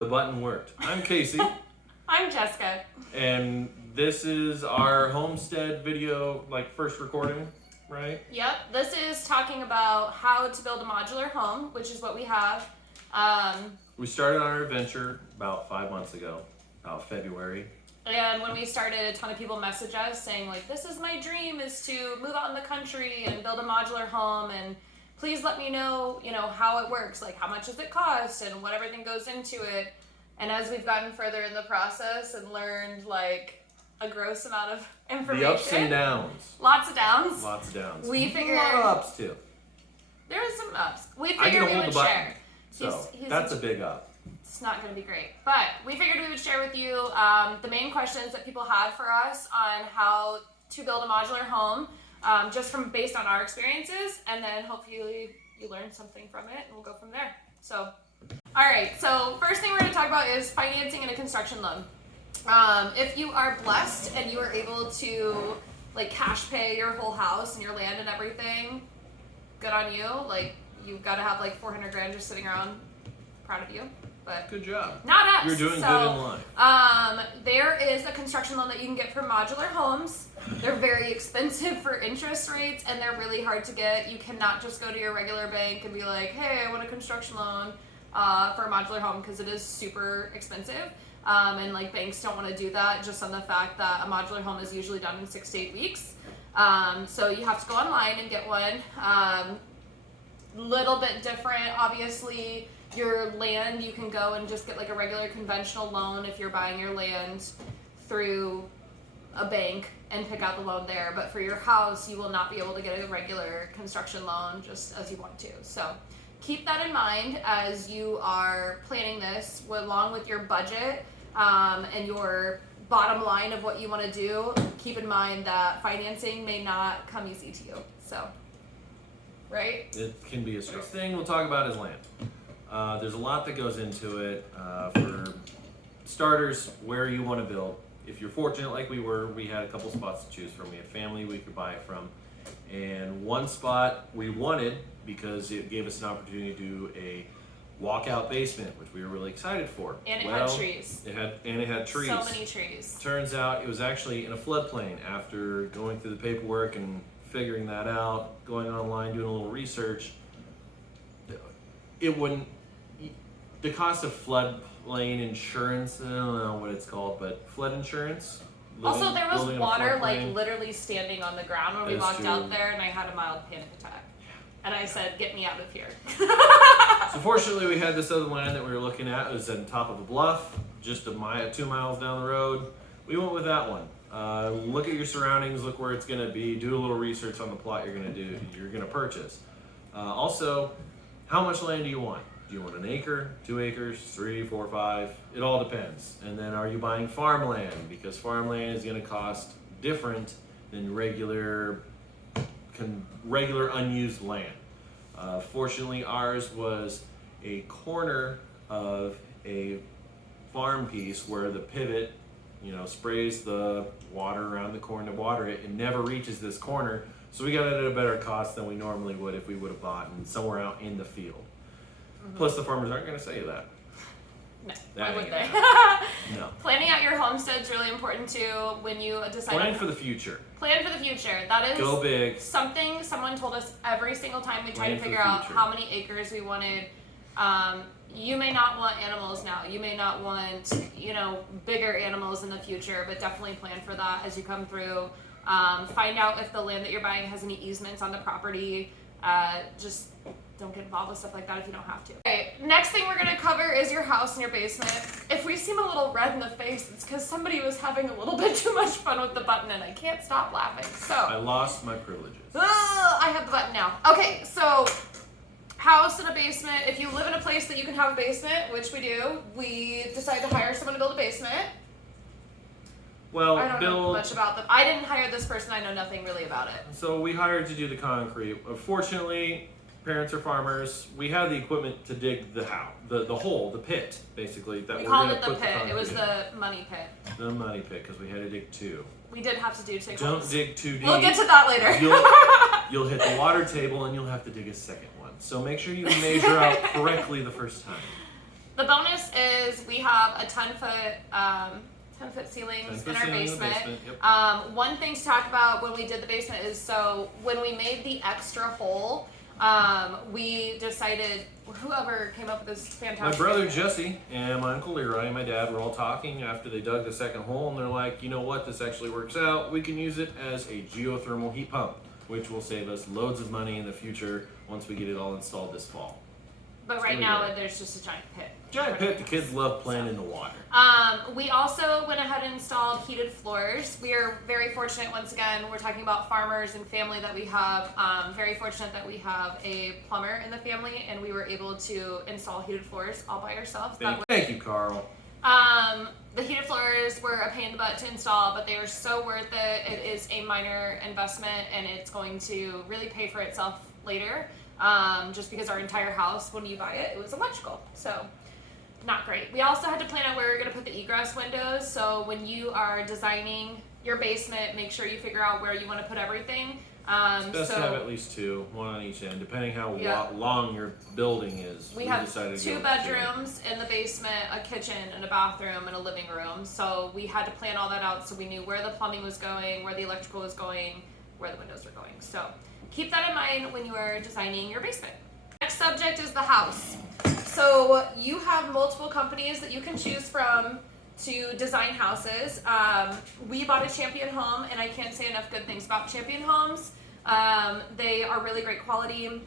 The button worked. I'm Casey. I'm Jessica. And this is our homestead video, first recording, right? Yep, this is talking about how to build a modular home, which is what we have. We started our adventure about 5 months ago, about February. And when we started, a ton of people messaged us saying, this is my dream, is to move out in the country and build a modular home, and please let me know, how it works, how much does it cost and what everything goes into it. And as we've gotten further in the process and learned, a gross amount of information. The ups and downs. Lots of downs. Lots of downs. We figured... A lot of ups, too. There was some ups. We I figured can we hold would the button, share. so that's a big up. It's not going to be great. But we figured we would share with you the main questions that people had for us on how to build a modular home, just based on our experiences, and then hopefully you learn something from it, and we'll go from there. So, all right. So first thing we're going to talk about is financing and a construction loan. If you are blessed and you are able to cash pay your whole house and your land and everything, good on you. You've got to have 400 grand just sitting around. Proud of you. But good job. Not us. You're doing good in life. There is a construction loan that you can get for modular homes. They're very expensive for interest rates, and they're really hard to get. You cannot just go to your regular bank and be like, hey, I want a construction loan for a modular home, because it is super expensive. And banks don't want to do that, just on the fact that a modular home is usually done in 6 to 8 weeks. So you have to go online and get one. Little bit different, obviously. Your land, you can go and just get a regular conventional loan if you're buying your land through a bank and pick out the loan there. But for your house, you will not be able to get a regular construction loan just as you want to. So keep that in mind as you are planning this, along with your budget and your bottom line of what you want to do. Keep in mind that financing may not come easy to you. So, right? It can be a struggle. Next thing we'll talk about is land. There's a lot that goes into it. For starters, where you want to build. If you're fortunate like we were, we had a couple spots to choose from. We had family we could buy it from. And one spot we wanted because it gave us an opportunity to do a walkout basement, which we were really excited for. And it had trees. It had trees. So many trees. Turns out it was actually in a floodplain. After going through the paperwork and figuring that out, going online, doing a little research, it wouldn't... The cost of floodplain insurance, I don't know what it's called, but flood insurance. Also, there was water literally standing on the ground when we walked out there, and I had a mild panic attack. And I said, get me out of here. So fortunately, we had this other land that we were looking at. It was on top of a bluff, just 2 miles down the road. We went with that one. Look at your surroundings, look where it's going to be, do a little research on the plot you're going to purchase. Also, how much land do you want? Do you want 1 acre, 2 acres, 3, 4, 5? It all depends. And then are you buying farmland? Because farmland is going to cost different than regular unused land. Fortunately, ours was a corner of a farm piece where the pivot, sprays the water around the corn to water it. It never reaches this corner. So we got it at a better cost than we normally would if we would have bought somewhere out in the field. Mm-hmm. Plus, the farmers aren't going to say that. No, why would they? No. Planning out your homestead is really important too when you decide. Plan for the future. Plan for the future. That is go big. Something someone told us every single time we tried to figure out how many acres we wanted. You may not want animals now. You may not want, bigger animals in the future, but definitely plan for that as you come through. Find out if the land that you're buying has any easements on the property. Just don't get involved with stuff like that if you don't have to. Okay, next thing we're going to cover is your house and your basement. If we seem a little red in the face, it's because somebody was having a little bit too much fun with the button and I can't stop laughing. So I lost my privileges. I have the button now. Okay, so house and a basement. If you live in a place that you can have a basement, which we do, we decided to hire someone to build a basement. Well, I don't know much about them. I didn't hire this person. I know nothing really about it. So we hired to do the concrete. Fortunately, parents are farmers. We had the equipment to dig the house, the hole, the pit, basically. That we we're called gonna it the put pit. The it was the money pit. The money pit, because we had to dig 2. We did have to do 2. Don't dig too deep. We'll get to that later. You'll hit the water table and you'll have to dig a second one. So make sure you measure out correctly the first time. The bonus is we have a 10-foot ceilings in our basement. Yep. One thing to talk about when we did the basement is, so when we made the extra hole, we decided, whoever came up with this fantastic My brother idea. Jesse and my uncle Leroy and my dad were all talking after they dug the second hole, and they're like, you know what, this actually works out. We can use it as a geothermal heat pump, which will save us loads of money in the future once we get it all installed this fall. But right now, there's just a giant pit. Giant pit, the kids love playing in the water. We also went ahead and installed heated floors. We are very fortunate, once again, we're talking about farmers and family that we have. Very fortunate that we have a plumber in the family, and we were able to install heated floors all by ourselves. Thank you, Carl. The heated floors were a pain in the butt to install, but they were so worth it. It is a minor investment, and it's going to really pay for itself later. Just because our entire house, when you buy it, it was electrical. So, not great. We also had to plan out where we were going to put the egress windows. So, when you are designing your basement, make sure you figure out where you want to put everything. It's best to have at least two, one on each end, depending how long your building is. We have 2 bedrooms in the basement, a kitchen, and a bathroom, and a living room. So, we had to plan all that out so we knew where the plumbing was going, where the electrical was going, where the windows were going. So, keep that in mind when you are designing your basement. Next subject is the house. So you have multiple companies that you can choose from to design houses. We bought a Champion home, and I can't say enough good things about Champion homes. They are really great quality.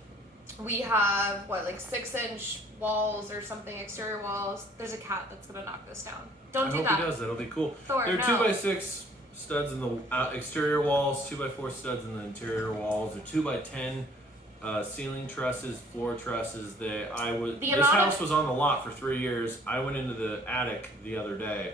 We have, like 6-inch walls or something, exterior walls. There's a cat that's gonna knock this down. Don't do that. I hope he does. That'll be cool. Thor, They're no. 2x6 studs in the exterior walls, 2x4 studs in the interior walls. They're 2x10 ceiling trusses, floor trusses. This house was on the lot for 3 years. I went into the attic the other day,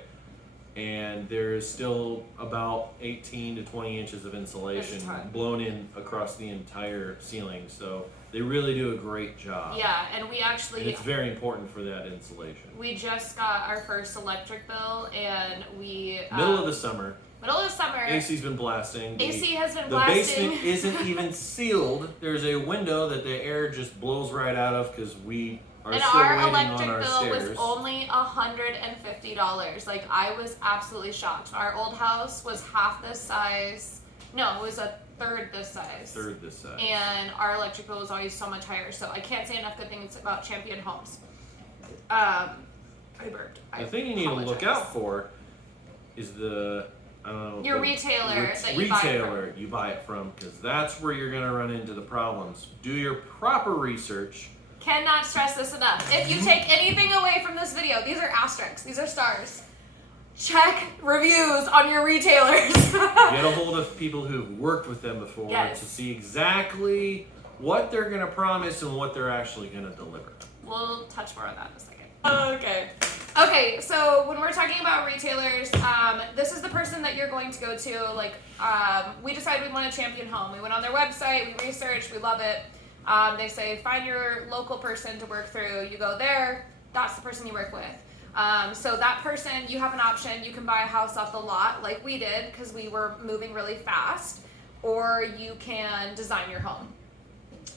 and there's still about 18 to 20 inches of insulation blown in across the entire ceiling. So they really do a great job. Yeah, and we actually... And it's very important for that insulation. We just got our first electric bill, and we... Middle of the summer. AC's been blasting. AC has been blasting. The basement isn't even sealed. There's a window that the air just blows right out of because we are still waiting on our stairs. And our electric bill was only $150. Like, I was absolutely shocked. Our old house was half this size. No, it was a third this size. And our electric bill was always so much higher. So I can't say enough good things about Champion homes. I burped. The thing you need to look out for is your retailer that you buy it from, because that's where you're going to run into the problems. Do your proper research. Cannot stress this enough. If you take anything away from this video, these are asterisks, these are stars. Check reviews on your retailers. Get a hold of people who've worked with them before to see exactly what they're going to promise and what they're actually going to deliver. We'll touch more on that in a second. Okay, so when we're talking about retailers, this is the person that you're going to go to. Like, we decided we want a Champion home. We went on their website, we researched, we love it. They say, find your local person to work through. You go there, that's the person you work with. So that person, you have an option. You can buy a house off the lot like we did because we were moving really fast, or you can design your home.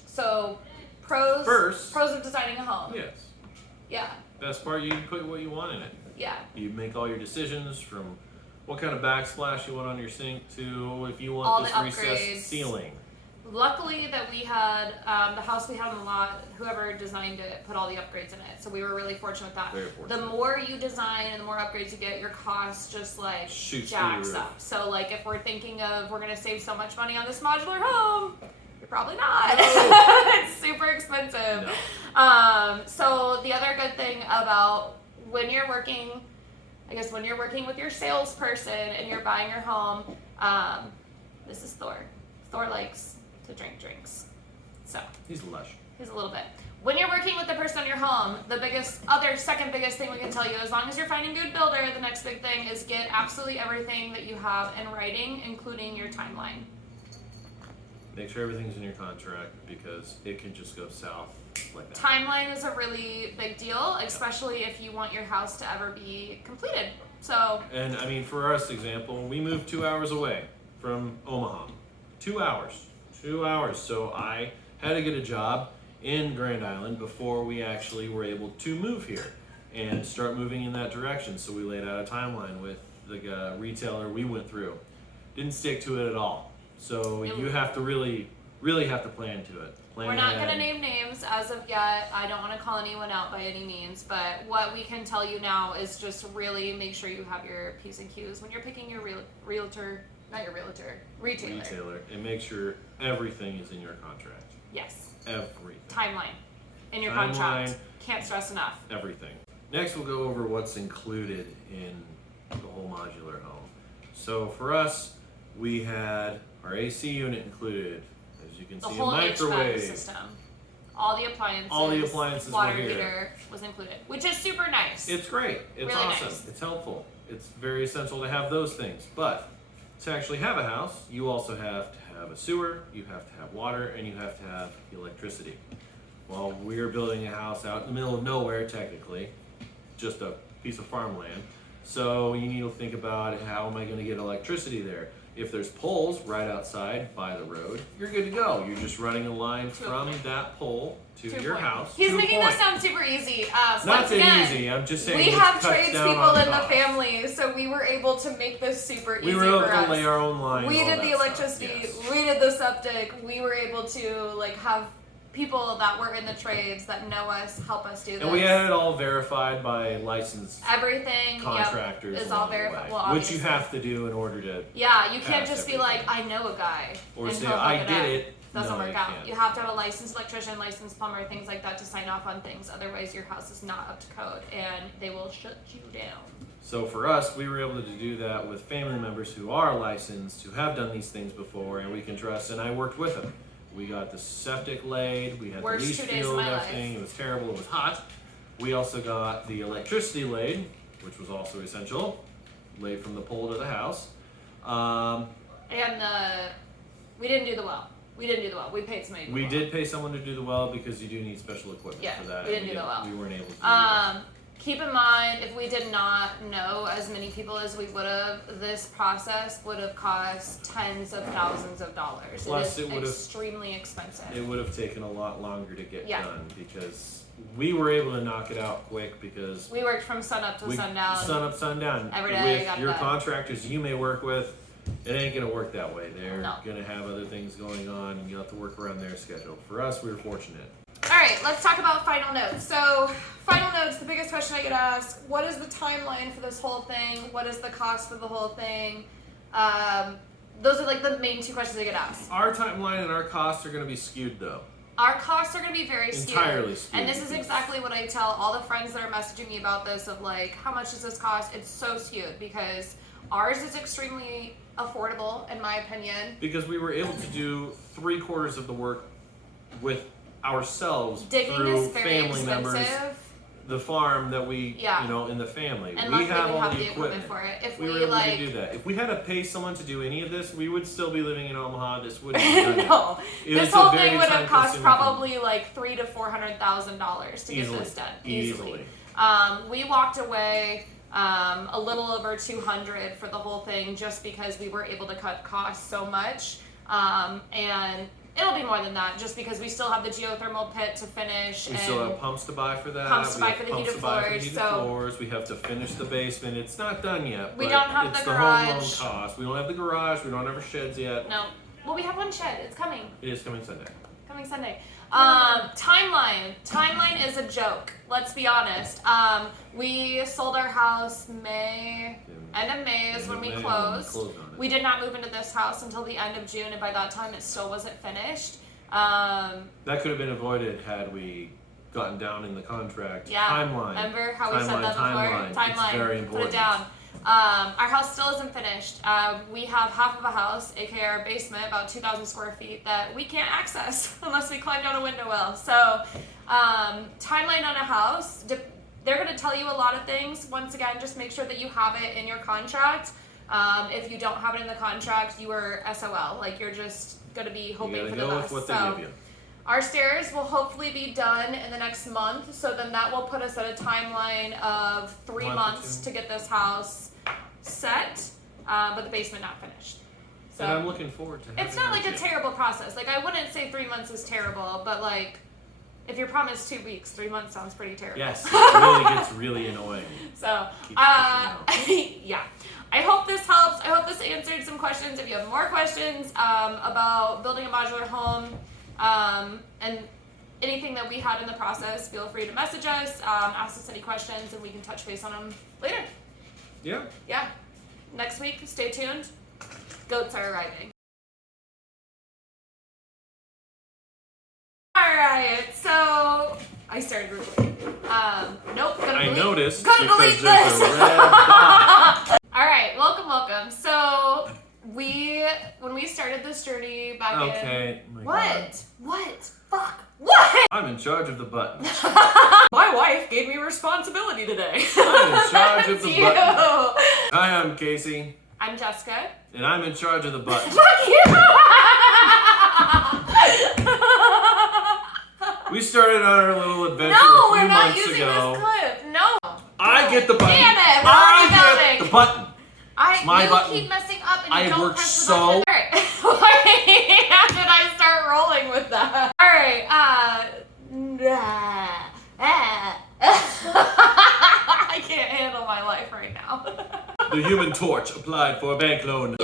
So pros of designing a home. Yes. Yeah. Best part, you can put what you want in it. Yeah. You make all your decisions from what kind of backsplash you want on your sink to if you want all this recessed ceiling. Luckily that we had, the house we had on the lot, whoever designed it put all the upgrades in it. So we were really fortunate with that. Very fortunate. The more you design and the more upgrades you get, your cost just like shoots jacks up. So like if we're thinking of, we're going to save so much money on this modular home, you're probably not. No. It's super expensive. No. So the other good thing about when you're working, I guess when you're working with your salesperson and you're buying your home, this is Thor. Thor likes to drink drinks. So he's lush. He's a little bit. When you're working with the person on your home, the second biggest thing we can tell you, as long as you're finding a good builder, the next big thing is get absolutely everything that you have in writing, including your timeline. Make sure everything's in your contract because it can just go south like that. Timeline is a really big deal, especially if you want your house to ever be completed. So. And I mean, for us example, we moved 2 hours away from Omaha. 2 hours. 2 hours. So I had to get a job in Grand Island before we actually were able to move here. and start moving in that direction. So we laid out a timeline with the retailer we went through. Didn't stick to it at all. So you have to really have to plan to it. We're not going to name names as of yet. I don't want to call anyone out by any means, but what we can tell you now is just really make sure you have your P's and Q's when you're picking your retailer. Retailer, and make sure everything is in your contract. Yes. Everything. Timeline in your contract. Can't stress enough. Everything. Next, we'll go over what's included in the whole modular home. So for us, we had our AC unit included. As you can The see, whole a microwave. HVAC system. All the appliances. were Water here. heater was included, which is super nice. It's great. It's really awesome. nice. It's helpful. It's very essential to have those things. But to actually have a house, you also have to have a sewer, you have to have water, and you have to have electricity. Well, we're building a house out in the middle of nowhere, technically, just a piece of farmland. So you need to think about how am I going to get electricity there? If there's poles right outside by the road, you're good to go. You're just running a line from that pole to your house. He's to a making point. this sound super easy. It's not that easy. I'm just saying we it have cuts tradespeople down on in the cost. family, so we were able to make this super easy We were able for to us. lay our own line. We all did that the electricity. stuff, yes. We did the septic. We were able to have people that were in the trades that know us help us do this. And we had it all verified by licensed everything. contractors is all along the verified. way, Well, which you obviously. have to do in order to. Yeah, you can't pass just be everything. like, I know a guy. Or and say, he'll hook I it did up. it. Doesn't No, work you out. can't. You have to have a licensed electrician, licensed plumber, things like that to sign off on things. Otherwise, your house is not up to code, and they will shut you down. So for us, we were able to do that with family members who are licensed, who have done these things before, and we can trust. And I worked with them. We got the septic laid. We had Worst the leach 2 days of field and my everything. life. It was terrible. It was hot. We also got the electricity laid, which was also essential, laid from the pole to the house. And we didn't do the well. We didn't do the well. We paid somebody to do We the did pay someone to do the well because you do need special equipment Yeah, for that. we didn't and do the well. We weren't able to do well. that. Keep in mind, if we did not know as many people as we would have, this process would have cost tens of thousands of dollars. Plus, it it would is have- extremely expensive. It would have taken a lot longer to get Yeah. done because we were able to knock it out quick because We worked from sun up to sundown. sun up, sundown. Every day With got it your done. contractors you may work with, it ain't gonna work that way. They're No. gonna have other things going on, and you have to work around their schedule. For us, we were fortunate. All right, let's talk about final notes. So, final notes, the biggest question I get asked, what is the timeline for this whole thing? What is the cost for the whole thing? Those are the main two questions I get asked. Our timeline and our costs are gonna be skewed though. Our costs are going to be very skewed. Entirely skewed. And this is exactly what I tell all the friends that are messaging me about this of how much does this cost? It's so skewed because ours is extremely affordable in my opinion. Because we were able to do 3/4 of the work with ourselves Digging through is very family members. expensive. The farm that we, Yeah. in the family. And we luckily have we all have the the equipment for it. If we we, were able to do that. If we had to pay someone to do any of this, we would still be living in Omaha. This wouldn't be done yet. no, It this was a whole very thing would have cost time-consuming probably $300,000 to $400,000 to Easily. get this done. Easily. We walked away a little over $200 for the whole thing just because we were able to cut costs so much. And it'll be more than that just because we still have the geothermal pit to finish. We and still have pumps to buy for that. Pumps to We buy have for the pumps heated to buy for the floors, heated so- floors. We have to finish the basement. It's not done yet. We but don't have it's the the home loan garage. cost. We don't have the garage. We don't have our sheds yet. No. Well, we have one shed. It's coming. It is coming Sunday. Coming Sunday. Timeline. Timeline is a joke. Let's be honest. We sold our house end of May is when we closed. on it. We did not move into this house until the end of June, and by that time it still wasn't finished. That could have been avoided had we gotten down in the contract Yeah. timeline. Remember how we said that before? Timeline. It's very important. Put it down. Our house still isn't finished. We have half of a house, aka our basement, about 2,000 square feet, that we can't access unless we climb down a window well. So, timeline on a house, they're going to tell you a lot of things. Once again, just make sure that you have it in your contract. If you don't have it in the contract, you are SOL. You're just going to be hoping You for gotta the go best. with what they give you. Our stairs will hopefully be done in the next month, so then that will put us at a timeline of 3 Month or months two. to get this house set, but the basement not finished. So And I'm looking forward to having it's not that like a too. terrible process. I wouldn't say 3 months is terrible, but if you're promised 2 weeks, 3 months sounds pretty terrible. Yes, it really gets really annoying. So, Keep pushing yeah. I hope this helps. I hope this answered some questions. If you have more questions about building a modular home and anything that we had in the process, feel free to message us, ask us any questions, and we can touch base on them later. Yeah. Yeah. Next week, stay tuned. Goats are arriving. Alright, so I started recording. Nope, I noticed gonna because delete there's this. a red dot. Alright, welcome. So when we started this journey back in Okay. Oh my God. What? Fuck. What? I'm in charge of the button. My wife gave me responsibility today. I'm in charge of the It's you. button. Hi, I'm Casey, I'm Jessica. and I'm in charge of the button. Fuck you! We started on our little adventure No, a we're few not months using ago. this clip. No. I get the button. Damn it, we're I already get going. the button. You button. keep messing up and you I don't worked press the so- button. Alright. Why did I start rolling with that? Alright, I can't handle my life right now. The Human Torch applied for a bank loan.